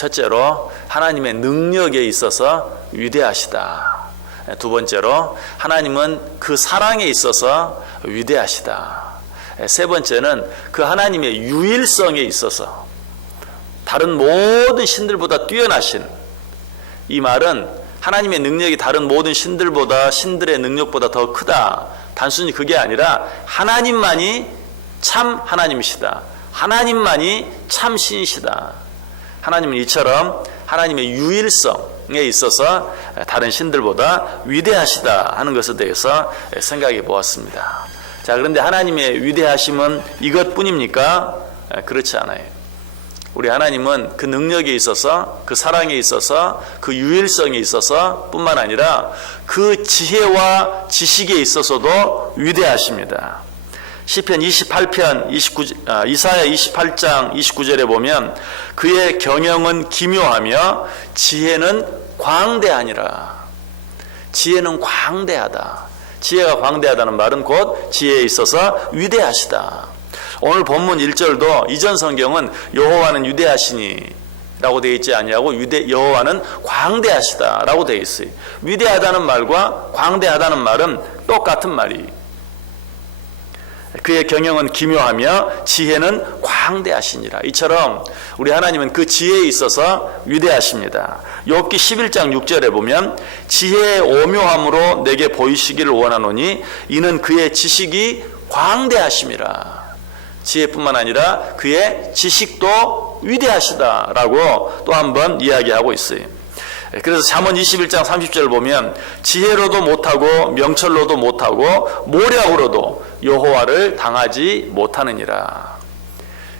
첫째로 하나님의 능력에 있어서 위대하시다. 두 번째로 하나님은 그 사랑에 있어서 위대하시다. 세 번째는 그 하나님의 유일성에 있어서 다른 모든 신들보다 뛰어나신, 이 말은 하나님의 능력이 다른 모든 신들보다, 신들의 능력보다 더 크다. 단순히 그게 아니라 하나님만이 참 하나님이시다. 하나님만이 참 신이시다. 하나님은 이처럼 하나님의 유일성에 있어서 다른 신들보다 위대하시다 하는 것에 대해서 생각해 보았습니다. 자, 그런데 하나님의 위대하심은 이것뿐입니까? 그렇지 않아요. 우리 하나님은 그 능력에 있어서, 그 사랑에 있어서, 그 유일성에 있어서 뿐만 아니라 그 지혜와 지식에 있어서도 위대하십니다. 시편 28편 29, 이사야 28장 29절에 보면 그의 경영은 기묘하며 지혜는 광대하니라. 지혜는 광대하다. 지혜가 광대하다는 말은 곧 지혜에 있어서 위대하시다. 오늘 본문 1절도 이전 성경은 여호와는 위대하시니 라고 되어 있지 아니하고 여호와는 광대하시다 라고 되어 있어요. 위대하다는 말과 광대하다는 말은 똑같은 말이에요. 그의 경영은 기묘하며 지혜는 광대하시니라. 이처럼 우리 하나님은 그 지혜에 있어서 위대하십니다. 욥기 11장 6절에 보면 지혜의 오묘함으로 내게 보이시기를 원하노니 이는 그의 지식이 광대하심이라. 지혜뿐만 아니라 그의 지식도 위대하시다라고 또 한 번 이야기하고 있어요. 그래서 잠언 21장 30절을 보면 지혜로도 못하고 명철로도 못하고 모략으로도 여호와를 당하지 못하느니라.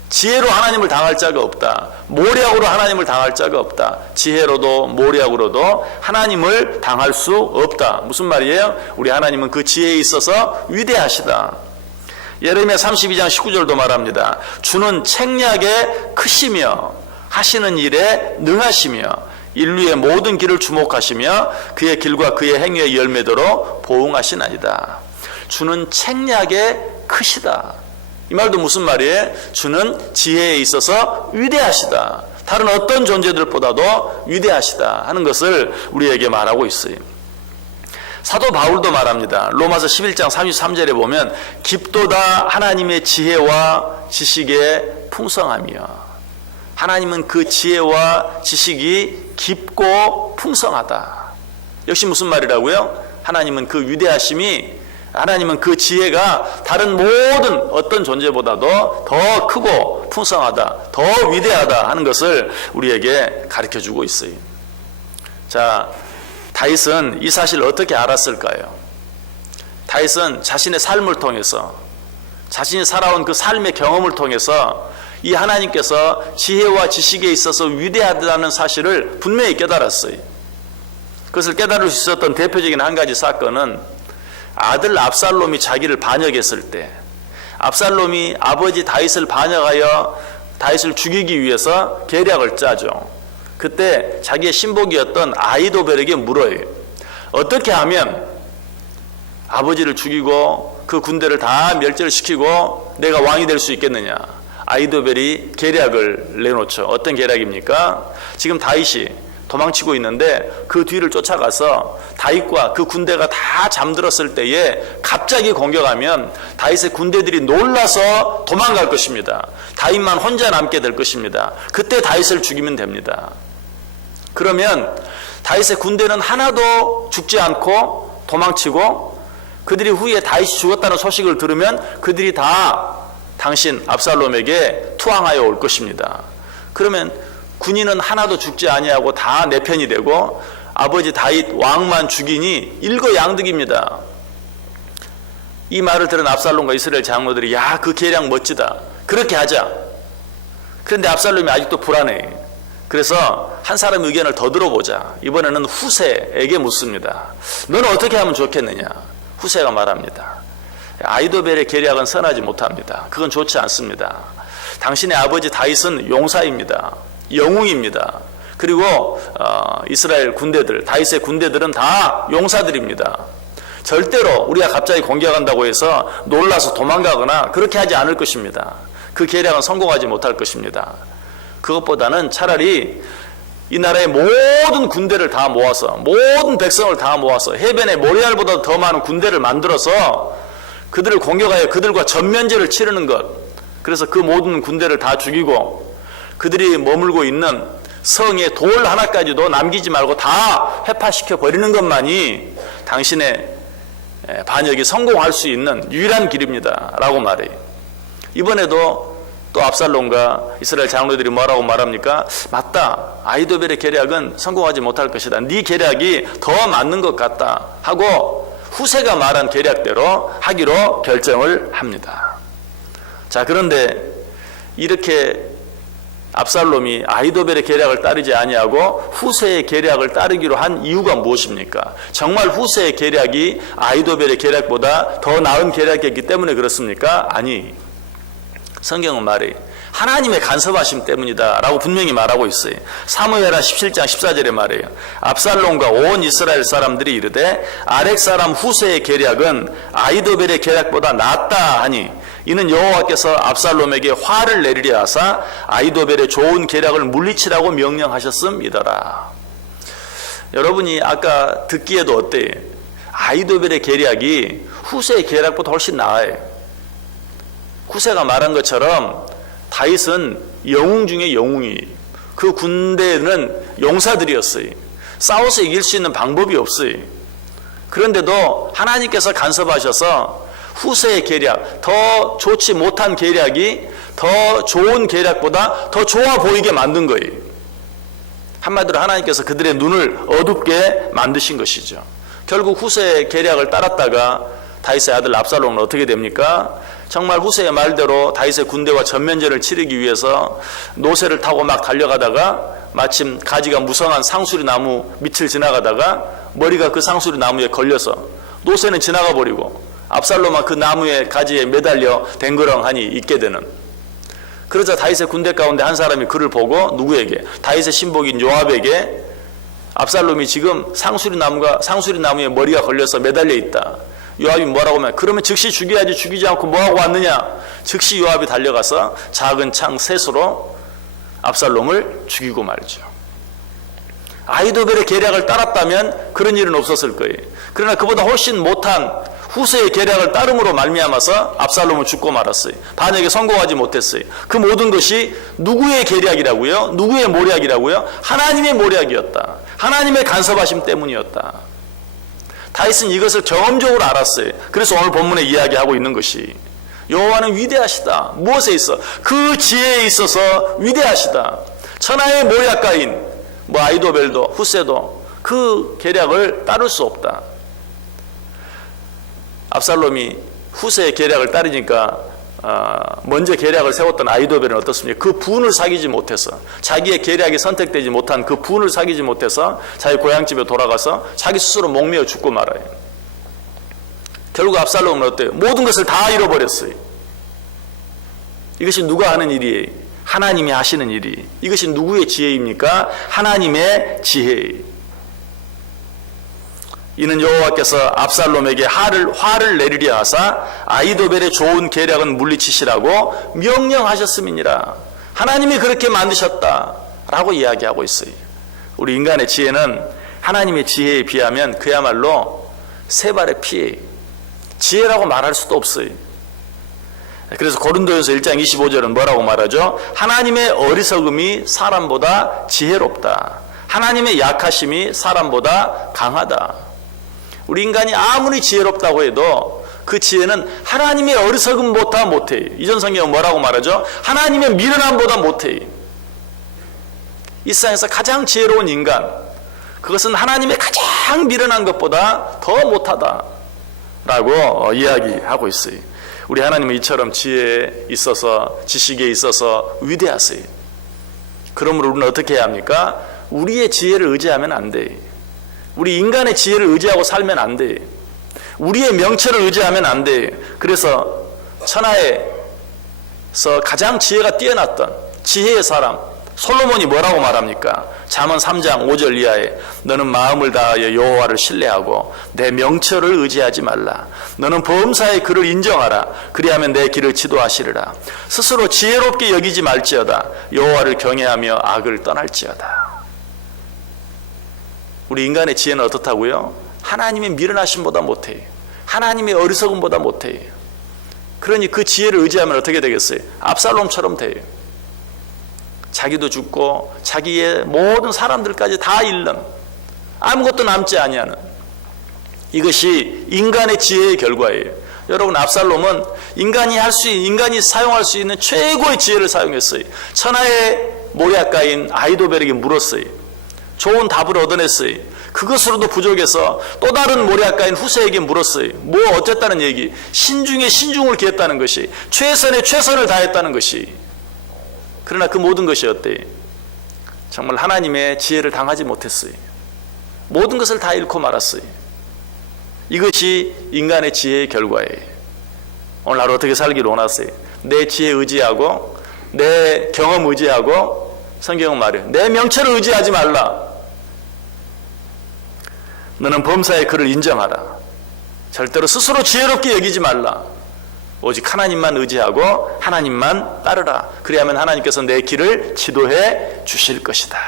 지혜로 하나님을 당할 자가 없다. 모략으로 하나님을 당할 자가 없다. 지혜로도 모략으로도 하나님을 당할 수 없다. 무슨 말이에요? 우리 하나님은 그 지혜에 있어서 위대하시다. 예레미야 32장 19절도 말합니다. 주는 책략에 크시며 하시는 일에 능하시며 인류의 모든 길을 주목하시며 그의 길과 그의 행위의 열매대로 보응하시나이다. 주는 책략에 크시다. 이 말도 무슨 말이에요? 주는 지혜에 있어서 위대하시다. 다른 어떤 존재들보다도 위대하시다 하는 것을 우리에게 말하고 있어요. 사도 바울도 말합니다. 로마서 11장 33절에 보면 깊도다 하나님의 지혜와 지식의 풍성하며, 하나님은 그 지혜와 지식이 깊고 풍성하다. 역시 무슨 말이라고요? 하나님은 그 위대하심이, 하나님은 그 지혜가 다른 모든 어떤 존재보다도 더 크고 풍성하다, 더 위대하다 하는 것을 우리에게 가르쳐주고 있어요. 자, 다윗은 이 사실을 어떻게 알았을까요? 다윗은 자신의 삶을 통해서, 자신이 살아온 그 삶의 경험을 통해서 이 하나님께서 지혜와 지식에 있어서 위대하다는 사실을 분명히 깨달았어요. 그것을 깨달을 수 있었던 대표적인 한 가지 사건은 아들 압살롬이 자기를 반역했을 때, 압살롬이 아버지 다윗을 반역하여 다윗을 죽이기 위해서 계략을 짜죠. 그때 자기의 신복이었던 아히도벨에게 물어요. 어떻게 하면 아버지를 죽이고 그 군대를 다 멸절시키고 내가 왕이 될 수 있겠느냐? 아히도벨이 계략을 내놓죠. 어떤 계략입니까? 지금 다윗이 도망치고 있는데 그 뒤를 쫓아가서 다윗과 그 군대가 다 잠들었을 때에 갑자기 공격하면 다윗의 군대들이 놀라서 도망갈 것입니다. 다윗만 혼자 남게 될 것입니다. 그때 다윗을 죽이면 됩니다. 그러면 다윗의 군대는 하나도 죽지 않고 도망치고, 그들이 후에 다윗이 죽었다는 소식을 들으면 그들이 다 당신 압살롬에게 투항하여 올 것입니다. 그러면 군인은 하나도 죽지 아니하고 다 내 편이 되고 아버지 다윗 왕만 죽이니 일거양득입니다. 이 말을 들은 압살롬과 이스라엘 장로들이 야, 그 계략 멋지다, 그렇게 하자. 그런데 압살롬이 아직도 불안해. 그래서 한 사람의 의견을 더 들어보자. 이번에는 후세에게 묻습니다. 너는 어떻게 하면 좋겠느냐? 후세가 말합니다. 아히도벨의 계략은 선하지 못합니다. 그건 좋지 않습니다. 당신의 아버지 다윗은 용사입니다. 영웅입니다. 그리고 이스라엘 군대들, 다윗의 군대들은 다 용사들입니다. 절대로 우리가 갑자기 공격한다고 해서 놀라서 도망가거나 그렇게 하지 않을 것입니다. 그 계략은 성공하지 못할 것입니다. 그것보다는 차라리 이 나라의 모든 군대를 다 모아서, 모든 백성을 다 모아서 해변에 모리알보다 더 많은 군대를 만들어서 그들을 공격하여 그들과 전면제를 치르는 것. 그래서 그 모든 군대를 다 죽이고 그들이 머물고 있는 성에 돌 하나까지도 남기지 말고 다 회파시켜 버리는 것만이 당신의 반역이 성공할 수 있는 유일한 길입니다 라고 말해요. 이번에도 또 압살롬과 이스라엘 장로들이 뭐라고 말합니까? 맞다. 아히도벨의 계략은 성공하지 못할 것이다. 네 계략이 더 맞는 것 같다 하고 후세가 말한 계략대로 하기로 결정을 합니다. 자, 그런데 이렇게 압살롬이 아히도벨의 계략을 따르지 아니하고 후세의 계략을 따르기로 한 이유가 무엇입니까? 정말 후세의 계략이 아히도벨의 계략보다 더 나은 계략이었기 때문에 그렇습니까? 아니, 성경은 말해 하나님의 간섭하심 때문이다 라고 분명히 말하고 있어요. 사무엘하 17장 14절에 말해요. 압살롬과 온 이스라엘 사람들이 이르되 아렉 사람 후세의 계략은 아히도벨의 계략보다 낫다 하니 이는 여호와께서 압살롬에게 화를 내리려 하사 아히도벨의 좋은 계략을 물리치라고 명령하셨음이더라. 여러분이 아까 듣기에도 어때요? 아히도벨의 계략이 후세의 계략보다 훨씬 나아요. 후세가 말한 것처럼 다윗은 영웅 중에 영웅이, 그 군대는 용사들이었어요. 싸워서 이길 수 있는 방법이 없어요. 그런데도 하나님께서 간섭하셔서 후세의 계략, 더 좋지 못한 계략이 더 좋은 계략보다 더 좋아 보이게 만든 거예요. 한마디로 하나님께서 그들의 눈을 어둡게 만드신 것이죠. 결국 후세의 계략을 따랐다가 다윗의 아들 압살롬은 어떻게 됩니까? 정말 후세의 말대로 다윗의 군대와 전면전을 치르기 위해서 노새를 타고 막 달려가다가 마침 가지가 무성한 상수리 나무 밑을 지나가다가 머리가 그 상수리 나무에 걸려서 노새는 지나가 버리고 압살롬은 그 나무의 가지에 매달려 댕그렁하니 있게 되는. 그러자 다윗의 군대 가운데 한 사람이 그를 보고 누구에게? 다윗의 신복인 요압에게 압살롬이 지금 상수리 나무에 머리가 걸려서 매달려 있다. 요압이 뭐라고 하면 그러면 즉시 죽여야지 죽이지 않고 뭐하고 왔느냐. 즉시 요압이 달려가서 작은 창 셋으로 압살롬을 죽이고 말죠. 아히도벨의 계략을 따랐다면 그런 일은 없었을 거예요. 그러나 그보다 훨씬 못한 후세의 계략을 따름으로 말미암아서 압살롬은 죽고 말았어요. 반역에 성공하지 못했어요. 그 모든 것이 누구의 계략이라고요? 누구의 모략이라고요? 하나님의 모략이었다. 하나님의 간섭하심 때문이었다. 다윗은 이것을 경험적으로 알았어요. 그래서 오늘 본문에 이야기하고 있는 것이 여호와는 위대하시다. 무엇에 있어? 그 지혜에 있어서 위대하시다. 천하의 모략가인 아히도벨도 후세도 그 계략을 따를 수 없다. 압살롬이 후세의 계략을 따르니까 먼저 계략을 세웠던 아히도벨은 어떻습니까? 그 분을 사귀지 못해서, 자기의 계략이 선택되지 못한 그 분을 사귀지 못해서 자기 고향집에 돌아가서 자기 스스로 목매어 죽고 말아요. 결국 압살롬은 어때요? 모든 것을 다 잃어버렸어요. 이것이 누가 하는 일이에요? 하나님이 하시는 일이. 이것이 누구의 지혜입니까? 하나님의 지혜예요. 이는 여호와께서 압살롬에게 화를 내리려 하사 아히도벨의 좋은 계략은 물리치시라고 명령하셨음이니라. 하나님이 그렇게 만드셨다라고 이야기하고 있어요. 우리 인간의 지혜는 하나님의 지혜에 비하면 그야말로 세 발의 피예요. 지혜라고 말할 수도 없어요. 그래서 고린도전서 1장 25절은 뭐라고 말하죠? 하나님의 어리석음이 사람보다 지혜롭다. 하나님의 약하심이 사람보다 강하다. 우리 인간이 아무리 지혜롭다고 해도 그 지혜는 하나님의 어리석음보다 못해요. 이전 성경은 뭐라고 말하죠? 하나님의 미련함보다 못해요. 이 세상에서 가장 지혜로운 인간, 그것은 하나님의 가장 미련한 것보다 더 못하다라고 이야기하고 있어요. 우리 하나님은 이처럼 지혜에 있어서, 지식에 있어서 위대하세요. 그러므로 우리는 어떻게 해야 합니까? 우리의 지혜를 의지하면 안 돼요. 우리 인간의 지혜를 의지하고 살면 안 돼요. 우리의 명철을 의지하면 안 돼요. 그래서 천하에서 가장 지혜가 뛰어났던 지혜의 사람 솔로몬이 뭐라고 말합니까? 잠언 3장 5절 이하에 너는 마음을 다하여 여호와를 신뢰하고 내 명철을 의지하지 말라. 너는 범사의 그를 인정하라. 그리하면 내 길을 지도하시리라. 스스로 지혜롭게 여기지 말지어다. 여호와를 경외하며 악을 떠날지어다. 우리 인간의 지혜는 어떻다고요? 하나님의 미련하심보다 못해요. 하나님의 어리석음보다 못해요. 그러니 그 지혜를 의지하면 어떻게 되겠어요? 압살롬처럼 돼요. 자기도 죽고 자기의 모든 사람들까지 다 잃는, 아무것도 남지 아니하는, 이것이 인간의 지혜의 결과예요. 여러분, 압살롬은 인간이 사용할 수 있는 최고의 지혜를 사용했어요. 천하의 모략가인 아히도벨에게 물었어요. 좋은 답을 얻어냈어요. 그것으로도 부족해서 또 다른 모략가인 후세에게 물었어요. 뭐 어쨌다는 얘기? 신중에 신중을 기했다는 것이, 최선에 최선을 다했다는 것이. 그러나 그 모든 것이 어때요? 정말 하나님의 지혜를 당하지 못했어요. 모든 것을 다 잃고 말았어요. 이것이 인간의 지혜의 결과예요. 오늘 하루 어떻게 살기를 원하세요? 내 지혜 의지하고, 내 경험 의지하고, 성경은 말해요. 내 명철을 의지하지 말라. 너는 범사의 그를 인정하라. 절대로 스스로 지혜롭게 여기지 말라. 오직 하나님만 의지하고 하나님만 따르라. 그래야만 하나님께서 내 길을 지도해 주실 것이다.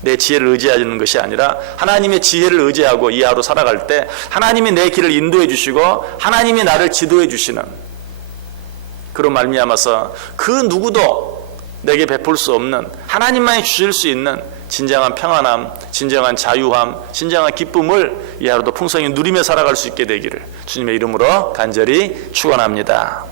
내 지혜를 의지하는 것이 아니라 하나님의 지혜를 의지하고 이 하루 살아갈 때 하나님이 내 길을 인도해 주시고 하나님이 나를 지도해 주시는, 그런 말미암아서 그 누구도 내게 베풀 수 없는, 하나님만이 주실 수 있는 진정한 평안함, 진정한 자유함, 진정한 기쁨을 이 하루도 풍성히 누리며 살아갈 수 있게 되기를 주님의 이름으로 간절히 축원합니다.